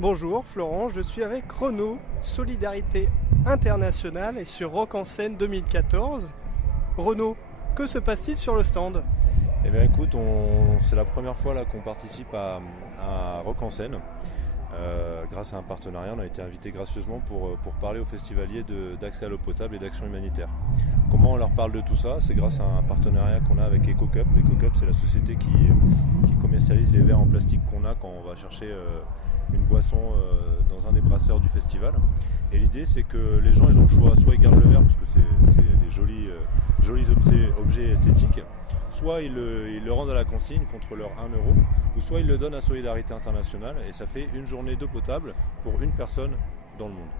Bonjour Florent, je suis avec Renaud, Solidarité Internationale et sur Rock en Seine 2014. Renaud, que se passe-t-il sur le stand? Eh bien écoute, c'est la première fois là qu'on participe à Rock en Seine. Grâce à un partenariat, on a été invité gracieusement pour parler aux festivaliers d'accès à l'eau potable et d'action humanitaire. Comment on leur parle de tout ça? C'est grâce à un partenariat qu'on a avec EcoCup. EcoCup, c'est la société qui commercialise les verres en plastique qu'on a quand on va chercher une boisson dans un des brasseurs du festival. Et l'idée, c'est que les gens ils ont le choix, soit ils gardent le verre parce que c'est des jolis objets esthétiques, soit ils le rendent à la consigne contre leur 1 euro, ou soit ils le donnent à Solidarité Internationale, et ça fait une journée d'eau potable pour une personne dans le monde.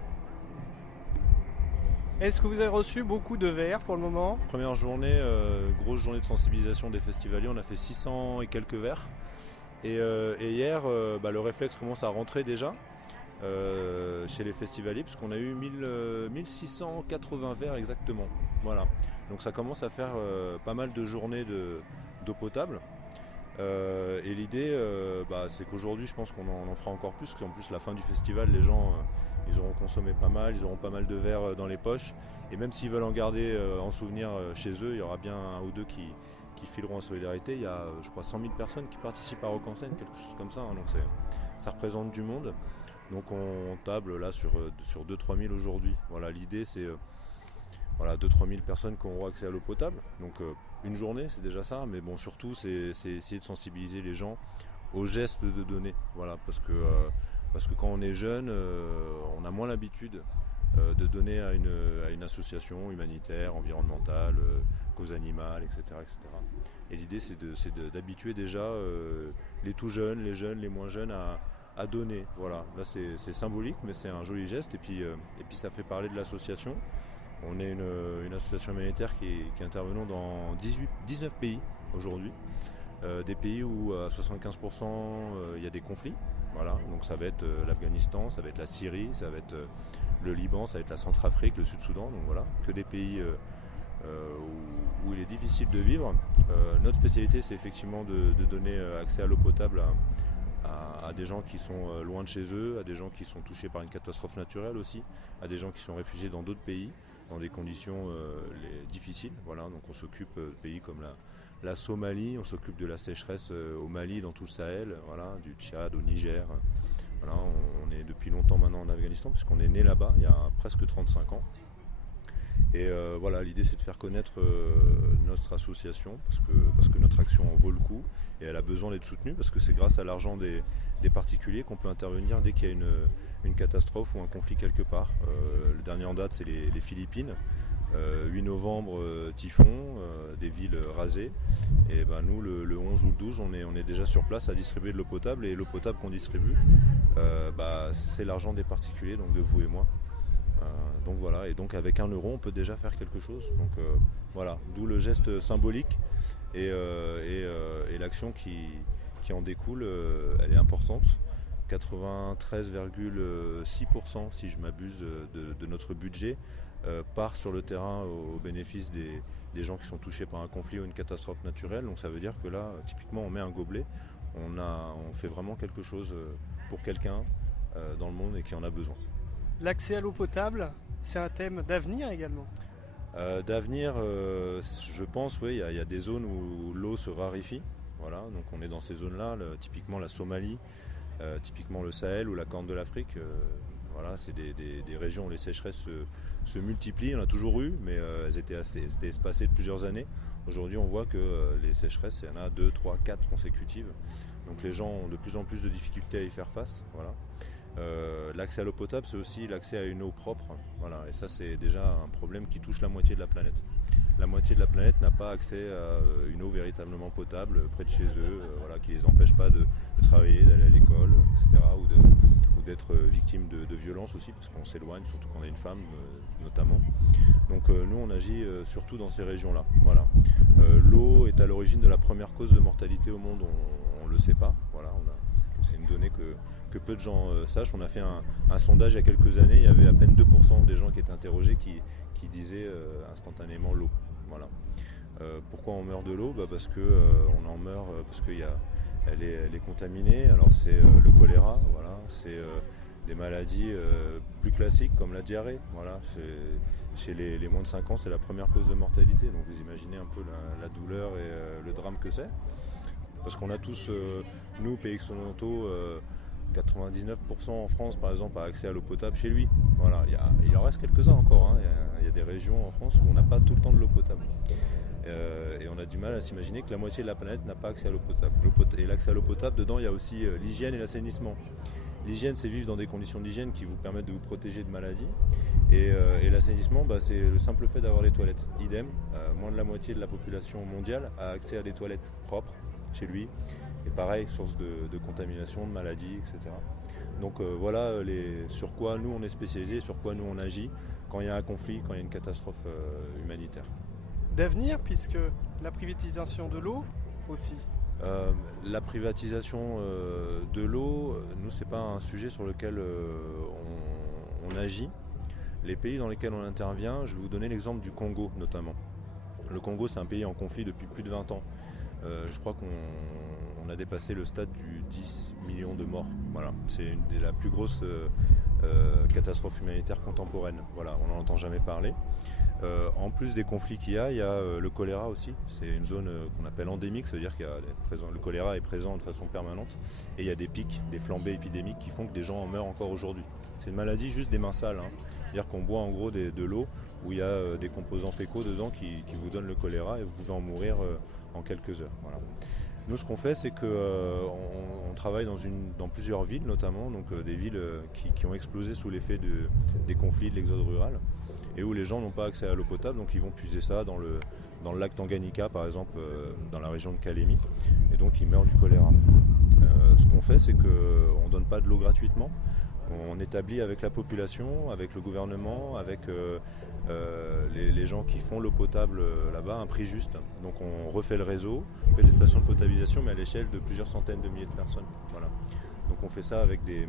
Est-ce que vous avez reçu beaucoup de verres pour le moment? Première journée, grosse journée de sensibilisation des festivaliers, on a fait 600 et quelques verres. Et hier, le réflexe commence à rentrer déjà chez les festivaliers, puisqu'on a eu 1680 verres exactement. Voilà. Donc ça commence à faire pas mal de journées d'eau potable. Et l'idée, c'est qu'aujourd'hui, je pense qu'on en fera encore plus, parce qu'en plus, la fin du festival, les gens, ils auront consommé pas mal, ils auront pas mal de verres dans les poches. Et même s'ils veulent en garder en souvenir chez eux, il y aura bien un ou deux qui fileront en solidarité. Il y a, je crois, 100 000 personnes qui participent à Rock en Seine, quelque chose comme ça. Hein, donc ça représente du monde. Donc on table là sur 2-3 000 aujourd'hui. Voilà, l'idée, c'est 2-3 000 personnes qui auront accès à l'eau potable. Donc une journée, c'est déjà ça. Mais bon, surtout, c'est essayer de sensibiliser les gens au geste de donner. Voilà, parce que quand on est jeune, on a moins l'habitude de donner à une association humanitaire, environnementale, cause animale, etc. etc. Et l'idée, c'est d'habituer déjà les tout jeunes, les moins jeunes à donner. Voilà. Là, c'est symbolique, mais c'est un joli geste. Et puis ça fait parler de l'association. On est une association humanitaire qui intervenons dans 19 pays aujourd'hui. Des pays où à 75% il y a des conflits. Voilà. Donc ça va être l'Afghanistan, ça va être la Syrie, ça va être le Liban, ça va être la Centrafrique, le Sud-Soudan. Donc voilà, que des pays où il est difficile de vivre. Notre spécialité, c'est effectivement de donner accès à l'eau potable à des gens qui sont loin de chez eux, à des gens qui sont touchés par une catastrophe naturelle aussi, à des gens qui sont réfugiés dans d'autres pays, dans des conditions difficiles. Voilà, donc on s'occupe de pays comme la Somalie, on s'occupe de la sécheresse au Mali, dans tout le Sahel, voilà, du Tchad au Niger. Voilà, on est depuis longtemps maintenant en Afghanistan, puisqu'on est né là-bas, il y a presque 35 ans. Et voilà, l'idée, c'est de faire connaître notre association, parce que notre action en vaut le coup, et elle a besoin d'être soutenue, parce que c'est grâce à l'argent des particuliers qu'on peut intervenir dès qu'il y a une catastrophe ou un conflit quelque part. Le dernier en date, c'est les Philippines. 8 novembre, typhon, des villes rasées. Et nous, le 11 ou le 12, on est déjà sur place à distribuer de l'eau potable. Et l'eau potable qu'on distribue, c'est l'argent des particuliers, donc de vous et moi. Donc voilà, et donc avec 1 euro, on peut déjà faire quelque chose. Donc voilà, d'où le geste symbolique et l'action qui en découle, elle est importante. 93,6%, si je m'abuse, de notre budget part sur le terrain au bénéfice des gens qui sont touchés par un conflit ou une catastrophe naturelle. Donc ça veut dire que là, typiquement, on met un gobelet, on fait vraiment quelque chose pour quelqu'un dans le monde et qui en a besoin. L'accès à l'eau potable, c'est un thème d'avenir également. D'avenir, je pense, oui, il y a des zones où l'eau se raréfie. Voilà, donc on est dans ces zones-là, typiquement la Somalie, typiquement le Sahel ou la Corne de l'Afrique. Voilà, c'est des régions où les sécheresses se multiplient. On a toujours eu, mais elles étaient espacées de plusieurs années. Aujourd'hui, on voit que les sécheresses, il y en a 2, 3, 4 consécutives. Donc les gens ont de plus en plus de difficultés à y faire face. Voilà. L'accès à l'eau potable, c'est aussi l'accès à une eau propre. Voilà. Et ça, c'est déjà un problème qui touche la moitié de la planète. La moitié de la planète n'a pas accès à une eau véritablement potable près de chez eux, voilà, qui ne les empêche pas de travailler, d'aller à l'école, etc. Ou d'être victime de violences aussi, parce qu'on s'éloigne, surtout quand on est une femme notamment. Donc nous, on agit surtout dans ces régions-là. Voilà. L'eau est à l'origine de la première cause de mortalité au monde, on ne le sait pas. Voilà, c'est une donnée que peu de gens sachent. On a fait un sondage il y a quelques années, il y avait à peine 2% des gens qui étaient interrogés qui disaient instantanément l'eau. Voilà. Pourquoi on meurt de l'eau ? Parce qu'on en meurt parce qu'il y elle est contaminée. Alors c'est le choléra, voilà, c'est des maladies plus classiques comme la diarrhée. Voilà, chez les moins de 5 ans, c'est la première cause de mortalité. Donc vous imaginez un peu la douleur et le drame que c'est. Parce qu'on a tous, nous, pays occidentaux, 99% en France, par exemple, a accès à l'eau potable chez lui. Voilà, il en reste quelques-uns encore. Hein. Il y a des régions en France où on n'a pas tout le temps de l'eau potable. Et on a du mal à s'imaginer que la moitié de la planète n'a pas accès à l'eau potable. Et l'accès à l'eau potable, dedans, il y a aussi l'hygiène et l'assainissement. L'hygiène, c'est vivre dans des conditions d'hygiène qui vous permettent de vous protéger de maladies. Et l'assainissement, c'est le simple fait d'avoir des toilettes. Idem, moins de la moitié de la population mondiale a accès à des toilettes propres chez lui. Et pareil, source de contamination, de maladies, etc. Donc voilà sur quoi nous on est spécialisés, sur quoi nous on agit quand il y a un conflit, quand il y a une catastrophe humanitaire. D'avenir, puisque la privatisation de l'eau aussi. La privatisation de l'eau, nous c'est pas un sujet sur lequel on agit. Les pays dans lesquels on intervient, je vais vous donner l'exemple du Congo notamment. Le Congo, c'est un pays en conflit depuis plus de 20 ans. Je crois qu'on a dépassé le stade du 10 millions de morts. Voilà. C'est la plus grosse catastrophe humanitaire contemporaine. Voilà, on n'en entend jamais parler. En plus des conflits qu'il y a le choléra aussi. C'est une zone qu'on appelle endémique, c'est-à-dire que le choléra est présent de façon permanente. Et il y a des pics, des flambées épidémiques qui font que des gens en meurent encore aujourd'hui. C'est une maladie juste des mains sales. Hein. C'est-à-dire qu'on boit en gros de l'eau où il y a des composants fécaux dedans qui vous donnent le choléra et vous pouvez en mourir en quelques heures. Voilà. Nous, ce qu'on fait, c'est qu'on travaille dans plusieurs villes, notamment donc, des villes qui ont explosé sous l'effet des conflits, de l'exode rural, et où les gens n'ont pas accès à l'eau potable, donc ils vont puiser ça dans le lac Tanganyika, par exemple, dans la région de Calémie, et donc ils meurent du choléra. Ce qu'on fait, c'est qu'on ne donne pas de l'eau gratuitement. On établit avec la population, avec le gouvernement, avec les gens qui font l'eau potable là-bas un prix juste. Donc on refait le réseau, on fait des stations de potabilisation, mais à l'échelle de plusieurs centaines de milliers de personnes. Voilà. Donc on fait ça avec des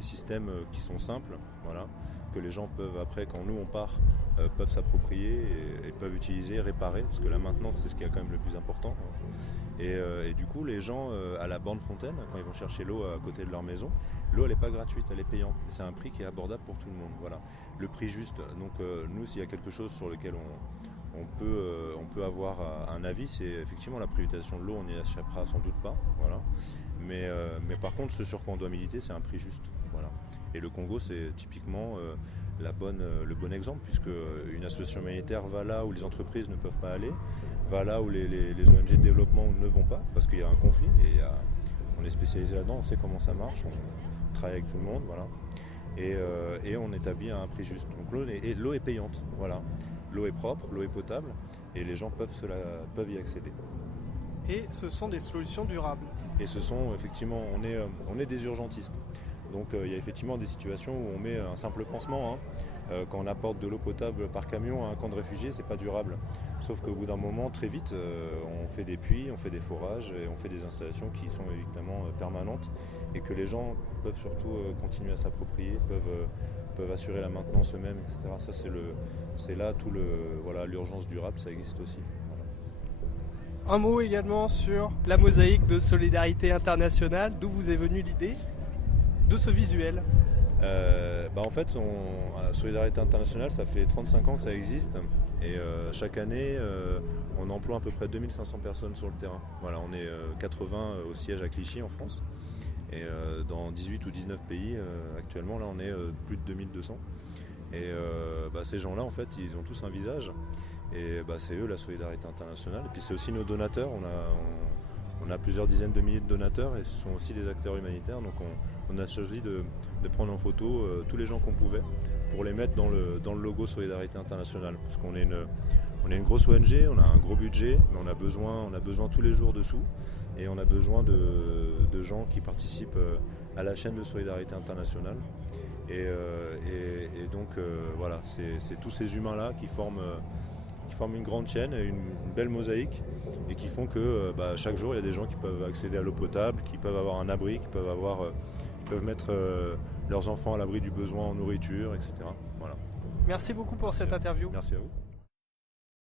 systèmes qui sont simples, voilà, que les gens peuvent après, quand nous on part, peuvent s'approprier et peuvent utiliser, réparer, parce que la maintenance c'est ce qui est quand même le plus important. Et du coup, les gens à la borne fontaine, quand ils vont chercher l'eau à côté de leur maison, l'eau elle n'est pas gratuite, elle est payante. Et c'est un prix qui est abordable pour tout le monde. Voilà, le prix juste. Donc nous, s'il y a quelque chose sur lequel on peut avoir un avis, c'est effectivement la privatisation de l'eau. On n'y échappera sans doute pas. Voilà. Mais par contre, ce sur quoi on doit militer, c'est un prix juste. Voilà. Et le Congo, c'est typiquement le bon exemple, puisque une association humanitaire va là où les entreprises ne peuvent pas aller, va là où les ONG de développement ne vont pas, parce qu'il y a un conflit, et on est spécialisé là-dedans, on sait comment ça marche, on travaille avec tout le monde, voilà, et on établit un prix juste. Donc l'eau est payante, voilà. L'eau est propre, l'eau est potable, et les gens peuvent y accéder. Et ce sont des solutions durables. Et ce sont effectivement, on est des urgentistes. Donc il y a effectivement des situations où on met un simple pansement. Quand on apporte de l'eau potable par camion à un camp de réfugiés, c'est pas durable. Sauf qu'au bout d'un moment, très vite, on fait des puits, on fait des forages et on fait des installations qui sont évidemment permanentes et que les gens peuvent surtout continuer à s'approprier, peuvent assurer la maintenance eux-mêmes, etc. Ça c'est là tout l'urgence durable, ça existe aussi. Un mot également sur la mosaïque de solidarité internationale. D'où vous est venue l'idée de ce visuel? En fait, Solidarité Internationale, ça fait 35 ans que ça existe et chaque année, on emploie à peu près 2500 personnes sur le terrain. Voilà, on est 80 au siège à Clichy en France et dans 18 ou 19 pays actuellement, là on est plus de 2200. Et ces gens-là, en fait, ils ont tous un visage et c'est eux la Solidarité Internationale. Et puis c'est aussi nos donateurs. On a plusieurs dizaines de milliers de donateurs et ce sont aussi des acteurs humanitaires. Donc on a choisi de prendre en photo tous les gens qu'on pouvait pour les mettre dans le logo Solidarité Internationale. Parce qu'on est une grosse ONG, on a un gros budget, mais on a besoin tous les jours de sous. Et on a besoin de gens qui participent à la chaîne de Solidarité Internationale. Et donc voilà, c'est tous ces humains-là qui forment une grande chaîne, une belle mosaïque et qui font que chaque jour il y a des gens qui peuvent accéder à l'eau potable, qui peuvent avoir un abri, qui peuvent mettre leurs enfants à l'abri du besoin en nourriture, etc. Voilà. Merci beaucoup pour cette interview. Merci à vous.